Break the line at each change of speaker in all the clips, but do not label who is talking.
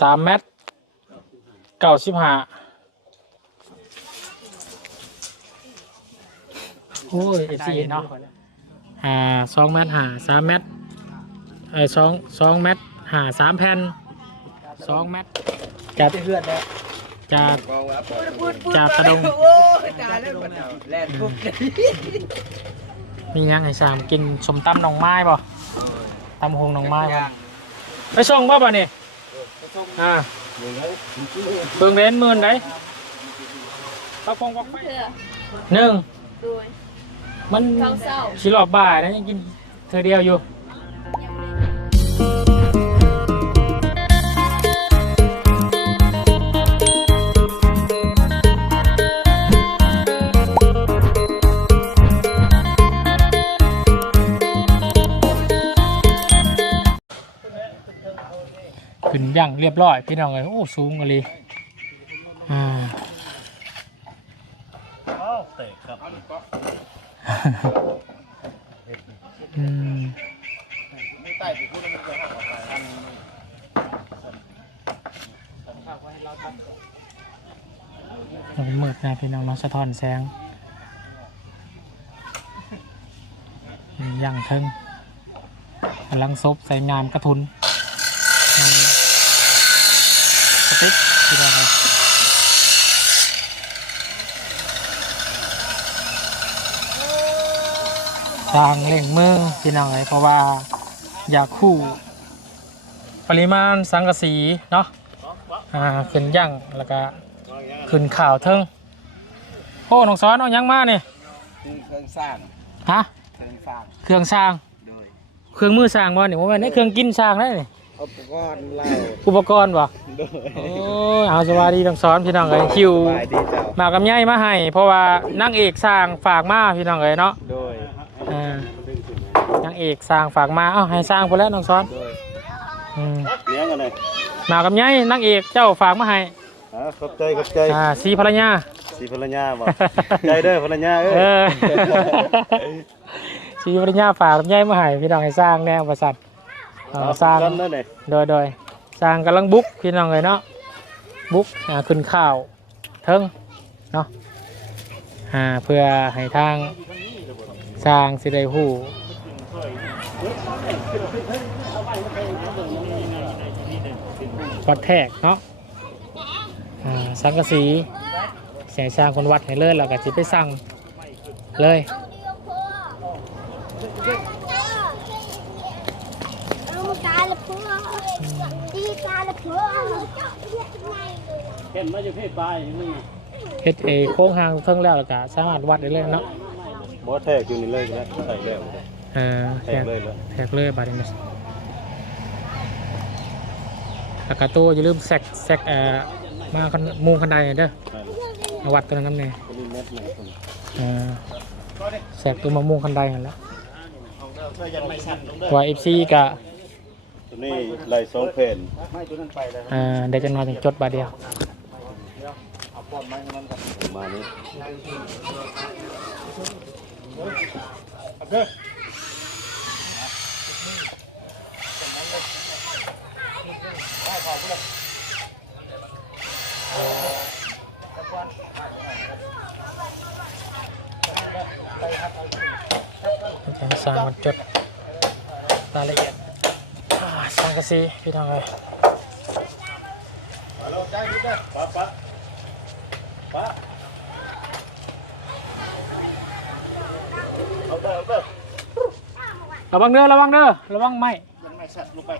สามเมตรเก้าสิบห้าโอ้ยเอซีเนาะอ่าสองเมตรหาสามเมตรเอ้ยสองสองเมตรหาสามแผ่นสองเมตรจัด
เพื่อนแล้ว
จัด
กองวับ
จัดตะดง
โอ้ยตายแล้วบัดนี้แล่นปุ๊บ
มียังไงสามกินสมตำหนองไม้ป่ะตำหงหนองไม้ป่ะไปส่งป่ะป่ะนี่ อ่าเบิ่งเรนหมื่นได้ปักฟองปักไฟ
เถื่อ
หนึ่ง
โดย
มัน
เศร้าเศร้า
ชิลอบบ่ายนะยังกินเธอเดียวอยู่ ขึ้นย่างเรียบร้อย พี่น้องเลยโอ้สูงเลยอ่า
เตะครับ
อืม
ไม่ใต้ถึงพูดแล้วมันจะหักออกไป
มันมืดนะพี่น้องเนาะสะท้อนแสงย่างเทิงกำลังซบใส่งานกระทุนงาน สติ๊กพี่น้องเลยทางเล่งมือพี่น้องเลยเพราะว่า อยากคู่ ปริมาณสังกะสีเนาะอ่าขึ้นย่างแล้วก็ขึ้นข่าวเทิงโอ้น้องซ้อนเอาหยังมาเนี่ย
คือเครื่องสร้าง
ฮะ
เครื่องสร้าง
เครื่องสร้าง
โดย
เครื่องมือสร้างบ่เนี่ยว่าแม่นได้เครื่องกินสร้างได้นี่
อุปกรณ์เหล้า
อุปกรณ์บ่
โดย
โอ้ยเอาสวัสดีน้องซ้อนพี่น้องเลยคิว
สบายดีเจ้า
มากับย่ายมาให้เพราะว่านางเอกสร้างฝากมาพี่น้องเลยเนาะ
โดย
อ่านางเอกสร้างฝากมาเอ้าให้สร้างไปแล้วน้องซ้อน
โดย
อืม
เลี้ยงกันเลย
มากับย่ายนางเอกเจ้าฝากมาให้
อ่าขอบใจขอบใจ
อ่าสีภรรยา
สีภรรยาบ่ ใจเด้อภรรยาเอ้ย
เออ ชีวิตญาฝากลำไยมาให้พี่น้องให้สร้างแนวประสัท เอ่อสร้าง
กันนั่นเลย
โดยโดยสร้างกำลังบุกพี่น้องเลยเนาะบุกอ่าขึ้นข้าวเทิงเนาะอ่าเพื่อให้ทางสร้างสิได้หู้วัดแทกเนาะอ่าสังกะสีเสียสร้างคนวัดให้เลยแล้วก็จิไปสั่งเลย
ลูก ตาละเพื่อดีตาละเพื่อ
เห็นมาอยู่เพศปลายมึง
เฮ็ดเอโค้งหางเทิงแล้วแล้วก็สามารถวัดได้เลยเนาะ
บ่แทกอยู่นี่เลยนะใส่แล้ว
เออ
แท
แท
ก
ก
เลยเลย
แทกเลยบาดนี้แล้วก็ตู้อย่าลืมแซกแซกเอ่อมาคันมุงคันใดเด้อมาวัดตัวนั้นนำแน่
นี่เม็ดหนึ่งคน
เออแซกตัวมามุงคันใดนั่นแหละ
ช่วยยันไม่สั่นลงเอ
ว่า FC ก็
ตัว นี้ไหลสองเพนไม่ตัวนั้นไปแล้ว
เอ่อได้จังน้อยจังจดบาดเดียว
มานี้
จะสร้างมันจดรายละเอียดอ่าสร้าง กระสีพี่น้องเลย
ราใจนิดเด้อป๊าป๊าป๊าเอาเด้อเอาเด้อ
ระวังเด้อระวังเด้อระวังไม
ยังไม่สั่นลงไป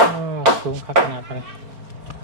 โอ้สูงขนาดไป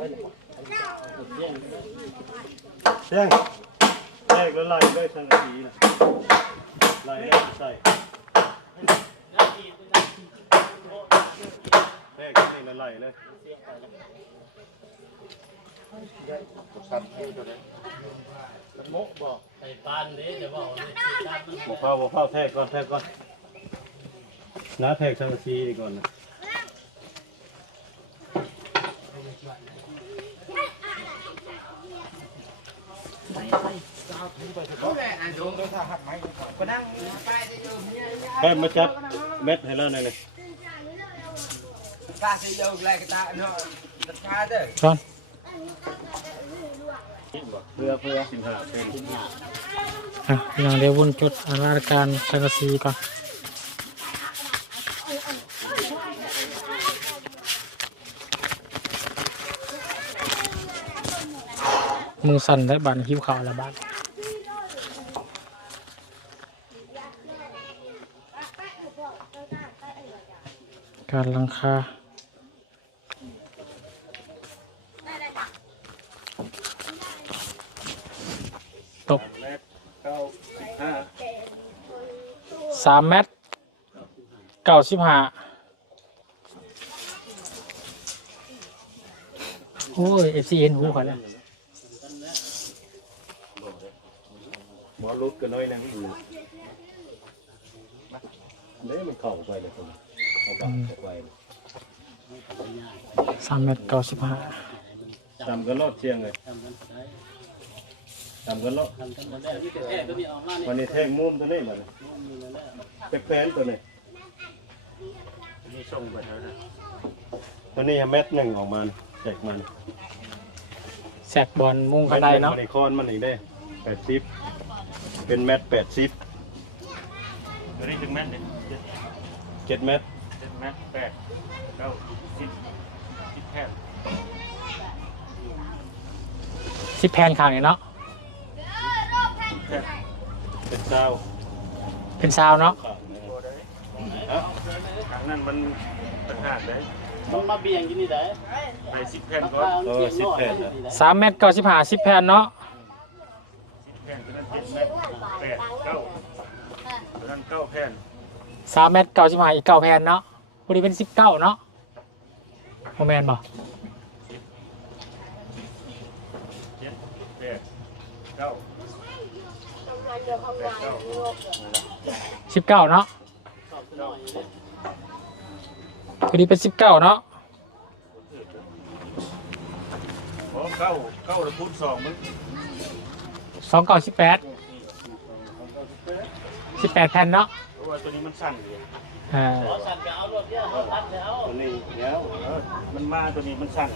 เลย
เด้งแรกแล้วไล่เลยสังกะสีนะไล่แล้วใส่ ไหลเลย
โมกบอกไอ้ปานเด้เดี๋ยวบอกเลยสีตานมัน
บ่เข้าบ่เข้าแทกก่อนแทกก่อนน้าแทกสังกะสีดีก่อนนะแค่มาจับเม็ดให้แล้วหน่อยเลย
ta
เพื่อเพื่อสิบห้าเป็น
อะพี่น้องเดียววนจุดอาราการสังกะสีก่อนมือสั่นได้บานหิวขาวละบ้าทการลังคาตก
แรกเก้าสิบห้า
สามเมตรเก้าสิบห้าโอ้ยเอฟซีเอ็นหูก่อนนะ
หมอลุดกันน้อยนึงอยู่เด้มันเข้าไปเลยคนเอาบังเข้าไป
สามเมตรเก้าสิบห้า
ตามกันรอดเชียงเลย ตามกันรอดวันนี้แท่งมุมตัวนี้มาเลยเป็กแป้นตัวนี้ตัวนี้เม็ดหนึ่งออกมาแจกมัน
แสกบอลมุงกระไดเนาะ
มัคอนมันอีกได้แปดสิบเป็นเม็ดแปดสิบ
ตัวนี้ถึงแม่นเนี่ย
เจ็ดเม็ด
เจ็ดแม่นแปดเก้าสิบสิบแผ่น
สิบแผ่นข้างนี่เนาะ
เป็นเจ้า
เป็นซาวเนาะ
ครั้งนั้นมันต่างหากเลย
มันมาเบี่ยงอยู่นี่ได้
ไปสิบแผ่น
รา
ก่อน
คามันเบี่ยงน้อยเลยนี่ได้
สามเมตรเก้าสิบห้าสิบแผ่นเนาะ
สิบแผ่นตัวนั้นเจ็ดแม่นแปดเก้าตัวนั้นเก้าแผ่น
สามเมตรเก้าสิบห้าอีกเก้าแผ่นเนาะพอดีเป็นสิบเก้าเนาะโมแมนบ่
เจ็ดแปดเก้าแปดเก้า
สิบเก้าเนาะพอดีเป็นสิบเก้าเนาะ
โอ้เก้าเก้าแล้วคูณสองมึง
สองเก้าสิบแปดสิบแปดแผ่นเนาะ
เพราะว่าตัวนี้มันสั่นเลย
อ่า
ขอสั่นก็เอารถเนี่ยเอาตัดแล้ว
ตัวนี้เนี้ย
เออมันมาตัวนี้มันสั่น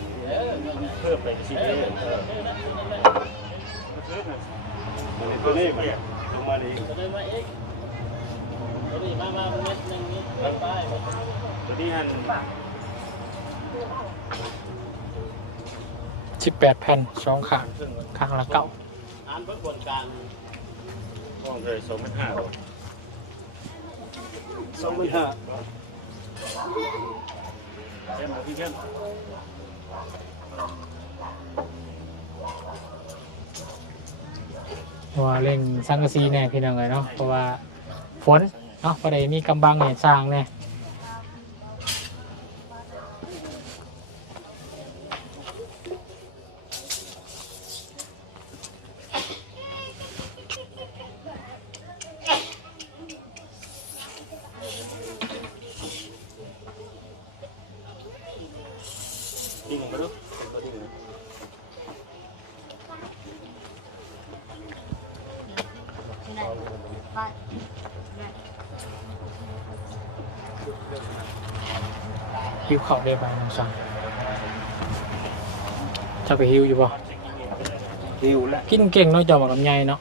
มันเพิ่มไปสิบเอ็ดเออมันเพิ่มนะ
ตัวนี้ตัวนี้มันลงมาดี
ก็เลยมาเองตัวนี้ มามาเม็ดหนึงนี่ไปไป
ตัวนี้หัน
สิบแปดแผ่นสองข้างข้างละเก้า
อ่านเพิ่งบนการ
ห้องเลยสองพันห้า
สองพันห้า
เช่นพี่เช่น
เพราะว่าเล่นสังกะสีแน่พี่น้องเลยเนาะเพราะว่าฝนเนาะพอดีมีกำบังเนี่ยสร้างแน่
พี่
หิวเข่าวได้ไปน้องสังเจะไปหิวอยู่ป่ะ
หิวแล้ว
กินเก่งเนาะเจ้าหมากลำไยเนาะ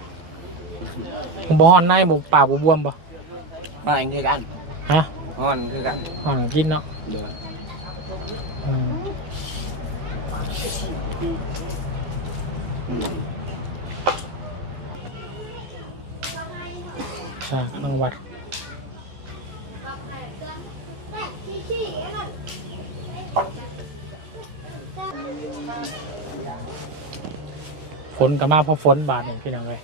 ผมบ่ฮอนในหมูปากบ่บวมป่ะ
มา anh คือกัน
ฮะ
นอนคือกัน
ฮอนกินเนาะอืมจากจังหวัด นก็มาเพราะฝนบาดนี่งพี่น้องเลย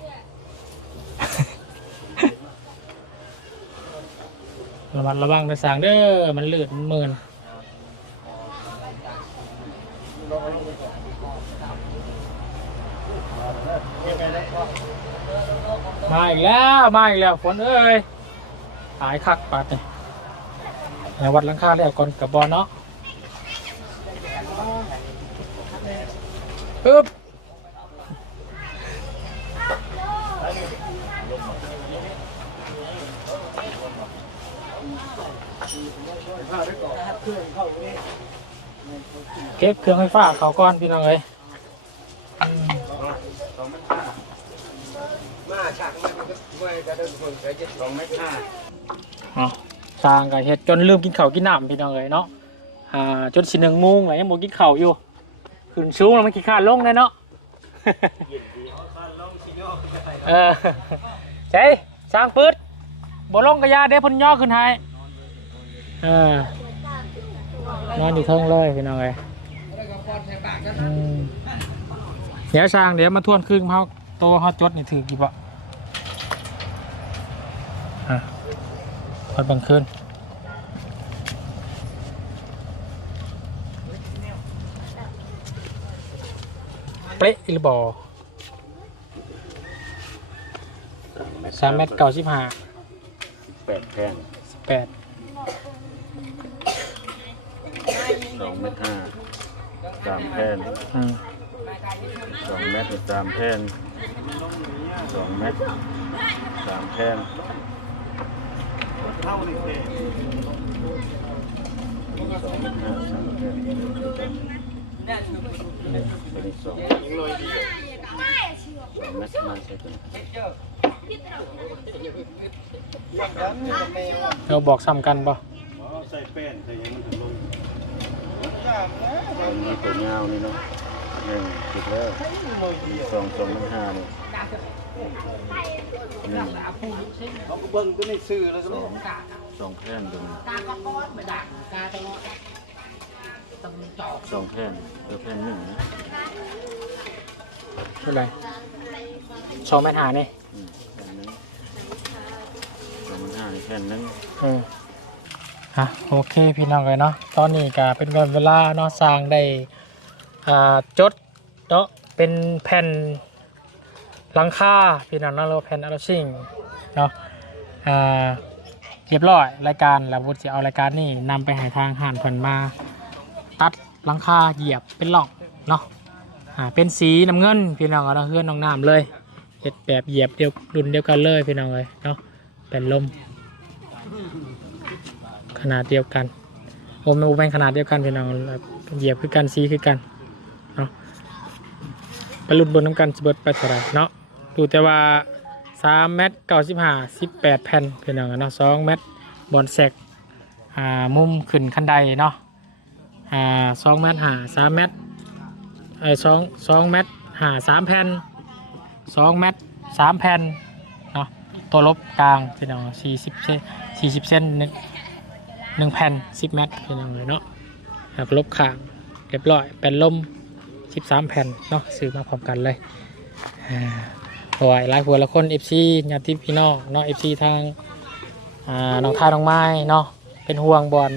ระมัดระวังไปสางเด้อมันลื่นเมินมาอีกแล้วมาอีกแล้วฝนเอ้ยหายคักปัดเนี่ยในวัดลังค่าแล้วก่อนกับบอลเนาะอึ๊บ เก็บเครื่องไฟฟ้าเขาก่อนพี่น้องเอ้ยอืม
มาฉากมันก็ไม่กระเดินคนเคยจะ
สองเมตรห้า
เนาะสร้างกับเฮ็ดจนลืมกินข้าวกินน้ำพี่น้องเลยเนาะอ่าจนสิหนึ่งโมงเลยยังบ่กินข้าวอยู่ขึ้นสูงแล้วมันขี้ข้านลงเลยเนาะเออใช่สร้างปืดบ่ลงกระยาเด้เพ่นย่อขึ้นให้เออนอนอยู่เทิงเลยพี่น้องเลยอืม เดี๋ยวสร้างเดี๋ยวมาทวนครึ่งเขาโตเขาจดนี่ถือกี่ปะอะคอยบังคืนเป๊ะหรือบอสามเมตรเก้าสิบห้า
แปดแผ่น
แปด
สองเมตรห้า สามแผ่น
อืม
สองเมตรสามแผ่นสองเมตรสามแผ่นเท่านี้เองสองเมตรห้าสามแผ่นเป็นสองสองเมตรมาใช่ไหม
เราบอกซ้ำกันป่ะ
ใส่แป้นใส่ยังมันถึงลง มีตัวยาวนี่เนาะหนึ่งจุดแล้วมีสองสองเมตรห้านี่หนึ่ง
เขาก็เบิ่งก็ในสื่อแล้วก็
สองแผ่นตรงนี้สองแผ่นเออแผ่นหนึ่งนะ
เป็นไรสองเมตรหานี่
อืมแผ่นหนึงสองห้านี่แผ่นหนึง
เออ ฮะโอเคพี่น้องเลยเนาะตอนนี้ก็เป็นวันเวลาเนาะสร้างได้อ่าจดเนาะเป็นแผ่นหลังคาพี่น้องเนาะเราแผ่นอลูซิงเนาะอ่าเรียบร้อยรายการแล้ววุฒิจะเอารายการนี้นำไปห้ทางห่านเพิ่นมา ตัดหลังคาเหยียบเป็นหล่องเนาะอ่าเป็นสีน้ำเงินพี่น้องเอาเนาะเฮือนน้องน้ำเลยเฮ็ดแบบเหยียบเดียวรุ่นเดียวกันเลยพี่น้องเลยเนาะเป็นลม ขนาดเดียวกันโอมโอเป็นขนาดเดียวกันพี่น้องเหยียบคือกันสีคือกันเนาะไปรุ่นบนน้ำกันสเบิดไปเท่าไรเนาะดูแต่ว่า3เมตร95 18แปดแผ่นพี่น้องเนาะ2เมตรบอลแซกอ่ามุมขึ้นคันไดเนาะอ่า2เมตรหา3เมตรเออ2 2เมตรหา3แผ่น2เมตร3แผ่นเนาะตัวลบกลางพี่น้อง40เซน40เซน หนึ่งแผ่นสิบเมตรเป็นยังไงเนาะหักลบข้างเรียบร้อยเป็นลมสิบสามแผ่นเนาะซื้อมาพร้อมกันเลยอ่าโอ้ยหลายหัวละคนเอฟซีญาติพี่น้องเนาะเอฟซีทางน้องท่าน้องไม้เนาะเป็นห่วงบอล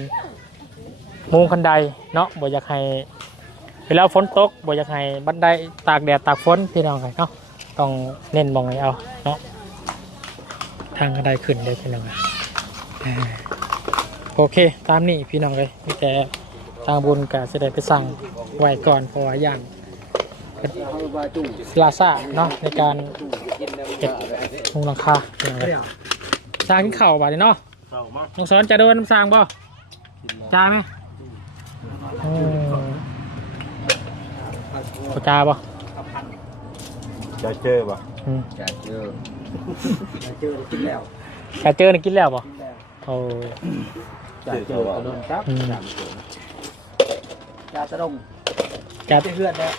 มุงคันไดเนาะบ่อยากให้เวลาฝนตกบ่อยากให้บันไดตากแดดตากฝนพี่น้องไงเนาะต้องเน้นมองให้เอาเนาะทางคันไดขึ้นเลยพี่น้องไง โอเค ตามนี้พี่น้องเลยมีแต่ทางบุญกับจะได้ไปสั่งไว้ก่อนเพราะว่าอย่างลาซาเนาะในการเก็บมุงหลังคาพี่น้องเลยสร้างขึ้นเข่าวบาดนี้เนาะ
เศร้ามาก
น้องสอนจะโดนน้ำสร้างบ่จ้าไหมอืมบ่จ้าบ่
จะเจอป่ะ
อืม
จะเจอจะเจอกินแล้ว
กาเจอนี่กินแล้วบ่ โอ้
จะเจอกระโดนครับ
อืม
จะตะดง
จ้า
จะเฮือนแล้ว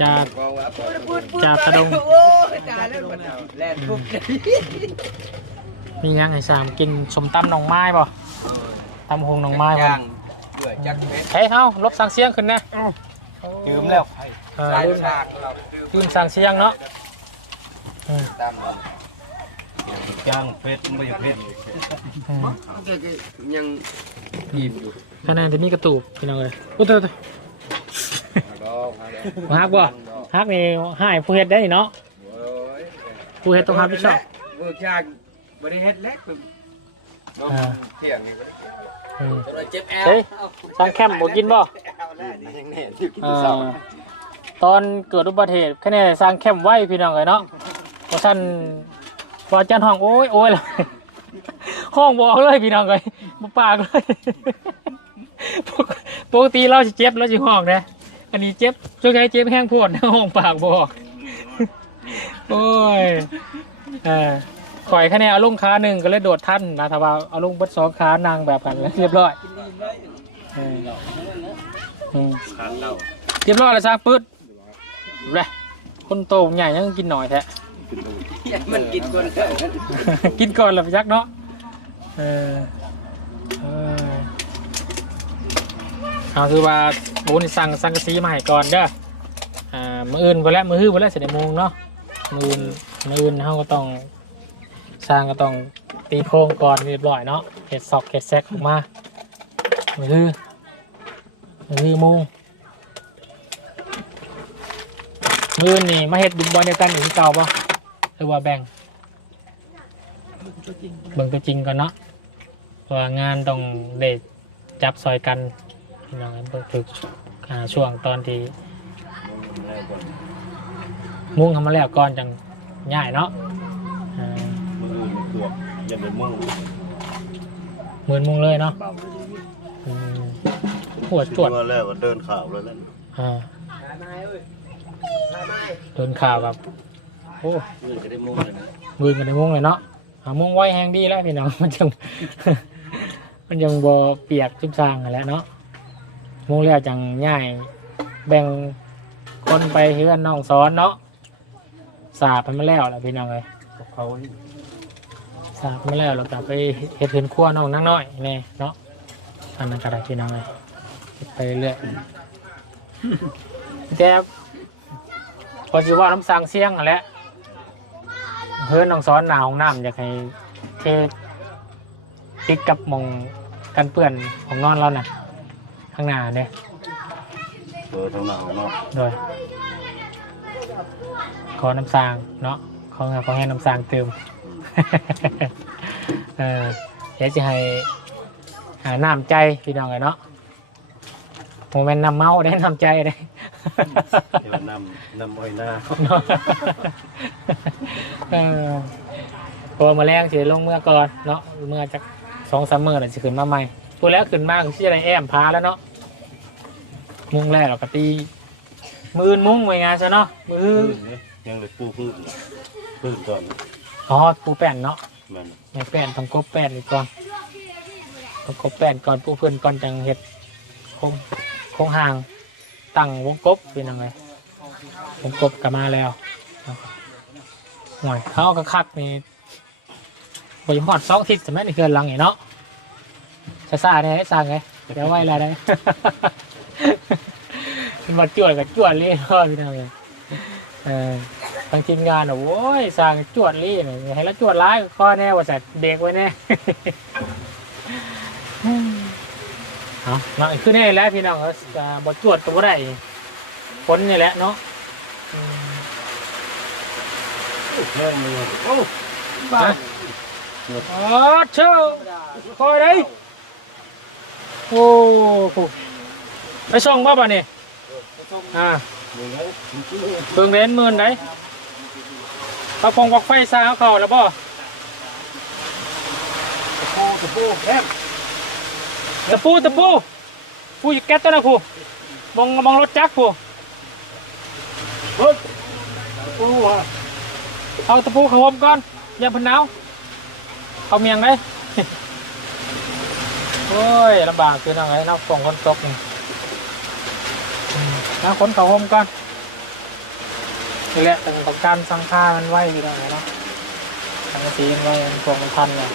จ้าจ้าตะดง
โอ้ยตายแล้วมันแล่นปุ๊บ
มียังไงสามกินสมตำหนองไม้บ่ตำหงหนองไม้บ่
ย่างเบื่อจักเม็ด
เฮ้ยเฮาลบสังเสียงขึ้นนะ
ยืมแล้ว
เออ
สาย
ลืม
ฉากเรา
ลืมสังเสียงเนาะอืม
ตามมัน
จ้างเพชรไม่เพชร
อืม
ยังยิ้มอยู่
คะแนนที่มีกระตูบพี่น้องเลยอุ้ยเตย
ดอก
ฮักบ่ฮักนี่หายผู้เฮ็ดได้นี่เนาะ
เออ
ผู้เฮ็ดต้องรับผิดชอบ
เบิกจากบริเฮ็ดเล็กเนาะ
อ่า
เที่ยงนี่ก็
อืม
เราเจ็บแอล
เฮ้ยสร้างแคมป์บ่กินบ่
นี่ยังแน่อยู่กิน
เอ่
แต่เช้า
อตอนเกิดอุบัติเหตุแค่นี้สร้างแคมป์ไว้พี่น้องเลยเนาะเพราะท่าน พอจันห้องโอ้ยโอ้ยเลยห้องบอกเลยพี่น้องเลยบ่ปากเลยปกปกติเราจะเจ็บเราจะห้องนะอันนี้เจ็บช่วงนี้เจ็บแห้งโพดห้องปากบอกโอ้ยเออข่อยคะแนนเอาลงขาหนึ่งก็เลยโดดท่านนะถ้าว่าเอาลงเบดสองขานางแบบกันแล้วเรียบร้อยเอออืม
ขาดเหล้า
เรียบร้อยแล้วซะปึ๊ดเลยคนโตใหญ่ยังกินหน่อยแท้
มันกินคนเดียว
กินก่อนแล้วไปยักเนาะเออเออเอาคือว่าโอ้นี่สั่งสังกะสีมาให้ก่อนเด้ออ่ามืออื่นไปแล้วมือฮื้อไปแล้วเสร็จมงเนาะมืออื่นมืออื่นเขาก็ต้องสร้างก็ต้องตีโครงก่อนเรียบร้อยเนาะเห็ดซอกเห็ดแซกออกมามือฮื้อมือฮื้อมงมืออื่นนี่มาเห็ดดุมบอลเดียวกันอยู่ที่เก่าปะ หรือว่าแบ่งเบิ่งตัวจริงก่อนเนาะว่างานต้องเดทจับซอยกันพี่น้องเบิ่งฝึกอ่าช่วงตอนที่
แล้วก่อน
มุ่งทำมาแล้วก่อนจังง่ายเนาะอ่า
มืออื่นมันตัวอยังไปมุ่ง
หมื่นมุ่งเลยเนาะ
เบาเลยดี
อืมหัวจวด
ว่าแล้วก็เดินข่าวแล้วนั่น
อ่าโดนข่าวแบบ โอ้
มือจะได้มุ่งเลยนะ
มือกันในมุ่งเลยเนาะหามุ่งไว้แห้งดีแล้วพี่น้องมันจังมันยังบ่เปียกจุ่มซางกันแหล้วเนาะมุ่งแล้วจังง่าย แบ่งคนไปเฮือนน้องซ้อนเนาะสาบมันมาแล้วแหละพี่น้องเลย
เขา
สาบมันมาแล้วเรากลับไปเฮ็ดเฮือนครัวน้องนั่งน้อยแน่เนาะอันนั้นก็ได้พี่น้องเลยเฮ็ดไปเรื่อยแต่พอจีว่าน้ำสร้างเสียงนั่นแหละ เฮือนน้องซ้อนหนาห้องน้ำอยากให้เทติดกับหมองกันเปื้อนของนอนเราน่ะข้างหน้าเนี่ย
เออทางหนาวเนาะ
โดยขอน้ำสางเนาะขอขอให้น้ำสางเติมเออเดี๋ยวจะให้หาน้ำใจพี่น้องเลยเนาะ โมเมนต์นำเมาได้น้ำใจได้
เดี๋ยวนำนำอ้อยหน้า
เออพอมาแรงสิลงเมื่อก่อนเนาะเมื่อจากสองสามมื่อแล้วจะขึ้นมาใหม่พูดแล้วขึ้นมากที่อะไรแอมพาแล้วเนาะมุ้งแรกเราก็ตีมืออื่นมุ้งไว้งานซะเนาะมือ
พื้นเนี่ยยังเลยปูพื้นพื้นก่อน
อ๋อปูแป้นเนาะ
มัน
ในแป้นต้องกบแป้นอีกก่อนต้องกบแป้นก่อนปูเพื่อนก่อนจังเห็ดโคง โคงห่างตั้งวงกบเป็นยังไงวงกบกลับมาแล้วหน่อยเขาก็คักนี่บริหอดสองทิศสมัยในเคือนหลังนี่เนาะช้าๆเนี่ยให้สั่งไงเดี๋ยวไว้อะไรได้เป็นมาจวดกับจวดเรียบร้อพี่น้องเลยเออทางทีมงานอะโว้ยสั่งจวดรีหน่ยให้แล้วจวดร้ายข้อแน่ว่าจะเด็กไว้แน่ เอาเนาะคือแน่แล้วพี่น้องเออจะบดจวดก็บ่ได้พ้นนี่แหละเนาะอืม
แค่มือ
บ้าอ๋อเชื่อคอยได้โอ้โหไปส่งบ่ป่ะนี่อ่า
มือไงมันชื่อ
เบิ่งเรนหมื่นไหนปลักฟงปลักไฟซาเขาเข้าแล้วบ่
ตะปูตะปูแคบ
ตะปูตะปูปูอย่าแก๊สตัวนะปูมองมองรถจักรปู
เฮ้ยตะปูอะ
เอาตะปูเขาวมก่อนอย่าเพันหนาวเอาเมียงได้โอ้ยลำบากคือนังไงนักส่งคนตกนี่อืมน้าคนเขาวมก่อนนี่แหละแต่ของการสั่งค่ามันไว้คือนังไงเนาะทางสีมันไว้มันส่งมันทันเลย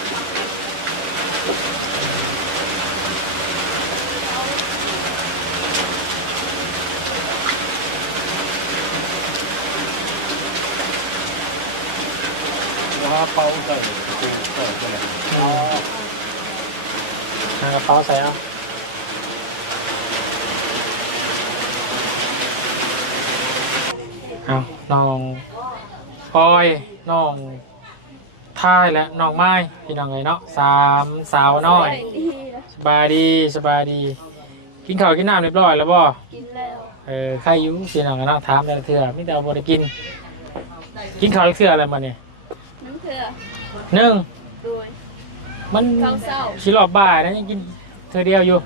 เป่าใส่ตะปูใส่ไปเลย
หากระเป๋าใส่เอาเอาลองปอยน้องท้ายและน้องไม้พี่น้องเลยเนาะสามสาวน้อย
ดีนะ
สบายดีสบายดี กินข้าวกินน้ำเรียบร้อยแล้วบ่
กินแล้ว
เออใครอยู่พี่น้องก็เนาะถามแต่ละเทื่อไมแต่ได้เอาบ่ได้กิน กินข้าวอีกเทื่ออะไรมาเนี่ย
น้ำเถื่อ
หนึ่ง
โดย
มัน
ข้าวเศร้า
ชิรอบบ่ายนะยังกินเทื่อเดียวอยู่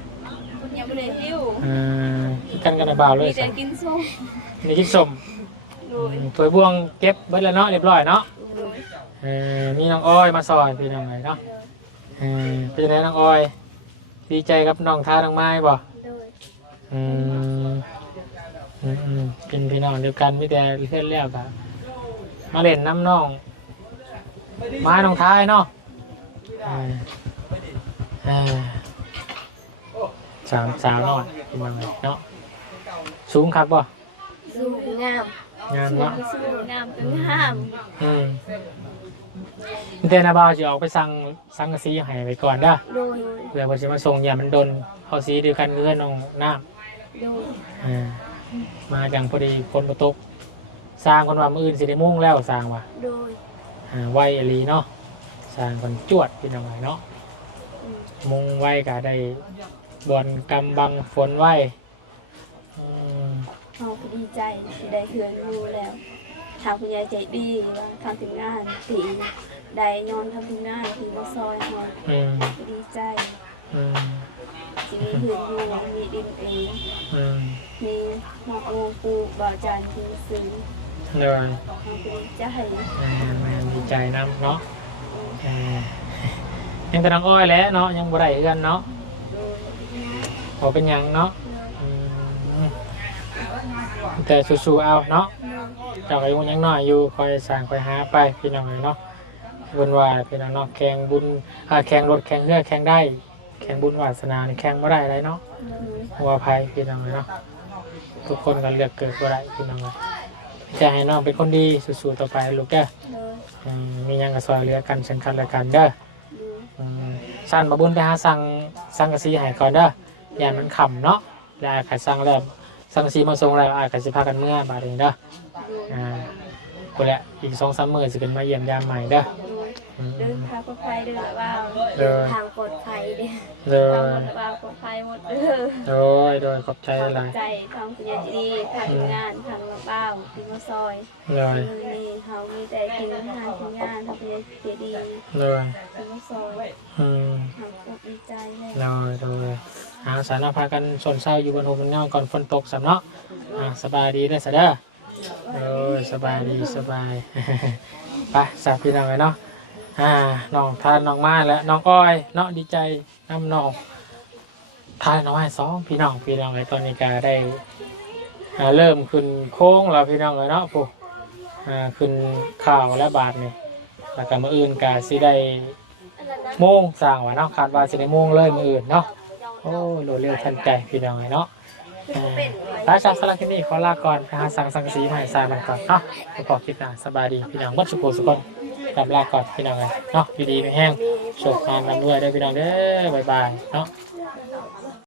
ยังไม่ได้หิว
เออกินกันกันในบ่าวเล
มี
ย
แต่กินส้ม
นี่กินสม
โดย
ถ้วยบวงเก็บเบิดแล้วเนาะเรียบร้อยเนาะ
โดย
เออมีน้องอ้อยมาซอยพี่น้องไงเนาะเออเป็นยังไงน้องอ้อย ดีใจกับน้องท้าน้องไม้บ่
โดย
อืมอืมอืมเป็นพี่น้องเดียวกันไม่แต่เพื่อนแล้วกับมาเล่นน้ำน้อง ไม้น้องท้ายเนาะเออเออสามสาวน้อยพี่น้องเนาะสูงครับบ่
สูงงาม
งาน
สูง
เนาะ
สูงงามเป็นห้าม
อืมเต้นาบาวจะออกไปสั่งสั่งกระซีให้ไปก่อนเด้อ
โดย
เพื่อว่าจะมาส่งอย่ามันดนเอาสีเดียวกันเพื่อนน้องน้ำ
โดย
อ่ามาจังพอดีคนมาตกสร้างคนว่ามืออื่นสิได้มุ่งแล้วสร้างว่ะ
โดย
อ่าไวอหลีเนาะสร้างคนจวดพี่น้องไว้เนาะ
อืม
มุ่งไวก็ได้บอนกำบังฝนไวอืม
เราก็ดีใจที่ได้เฮือนรู้แล้ว ทางคุณยายใจดีว่าทางถึงงานตีได้ยอนทำถึงงานที่มาซอยเรา
อืม
ก็ดีใจ
อืม
ที่มีเฮือนอยู่มีดินเอง
อืม
มีหมอกโมปูบาจานที่ซื้อ
เลย
เราก็ดีใจ
อ่าแม่ดีใจนำเนาะอ่ายังแต่น้องอ้อยแหล้วเนาะยังบ่ได้เฮือนเนาะ
โดย
พอเป็นหยังเนาะอืมแต่สู้ๆเอาเนาะ เจ้าก็ยังยังน้อยอยู่คอยสร้างคอยหาไปพี่น้องเลยเนาะบุญว่าพี่น้องเนาะแข่งบุญอ่าแข่งรถแข่งเรือแข่งได้ แข่งบุญวาสนานี่แข่งไม่ได้เลยเนาะหัวภัยพี่น้องเลยเนาะทุกคนก็เลือกเกิดก็ได้พี่น้องเลย จะให้น้องเป็นคนดีสู้ๆต่อไปลูกเด้อ
โดย
อืมมีหยังก็ซอยเหลือกันเช่นกันและกันเด้ออืมสั่นมาบุญไปหาสั่งสั่งกระสีให้ก่อนเด้อยานมันขำเนาะแล้วอายขายสั่งแล้วสั่งกระสีมาส่งแล้วอายขายสิพากันเมื่อบาดนี้เด้ออ่าคนละอีกสองสามมือสิเป็นมาเยี่ยมยามใหม่เด้ออืม
เดินทางปลอดภัยเด้อว่า
เดิน
ทางปลอดภัยเด้อ
โด
ทาง
ย
หมดว่าปลอดภัยหมดเด้อ
โดยโดยขอบใจหลาย
ใจทางคุณยายใจดีทางงานทางมาเป้าที่มาซอย
โดย
มือนี่เขามีแต่กินทานที่งานทางคุณยายใจดี
โดย
ที่มาซอย
อืม
ทางก็ดีใจเลย
โดยโดยหาสารพากันสนเศร้าอยู่บนโฮมเนาก่อนฝนตกสำเนาะอ่าสบายดีได้อสะเด้อโดยสบายดีสบาย ไปสาพี่น้องเลยเนาะ อ่าน้องทานน้องมาและน้องอ้อยเนาะดีใจน้ำน้องทานน้องไม้สองพี่น้องพี่น้องเลยตอนนี้ก็ได้อ่าเริ่มขึ้นโค้งแล้วพี่น้องเลยเนาะปุ๊อ่าขึ้นข่าวและบาทนี่แล้วก็มืออื่นกาสิได้โมงสร้างว่าเนาะคาดว่าสิได้โมงเลยมืออื่นเนาะโอ้โหลดเร็วทันใจพี่น้องเลยเนาะอ่าราชาสลักที่นี่ขอลาก่อนไปหาสั่งสังสีใหม่สางมันก่อนเนาะไปพอคลิปหน้าสบายดีพี่น้องวัดสุโขสุขน ลำลาก่อนพี่น้องเลยเนาะอยู่ดีไม่แห้งโชคงานนด้วยได้อพี่น้องเด้อบายบายเนาะ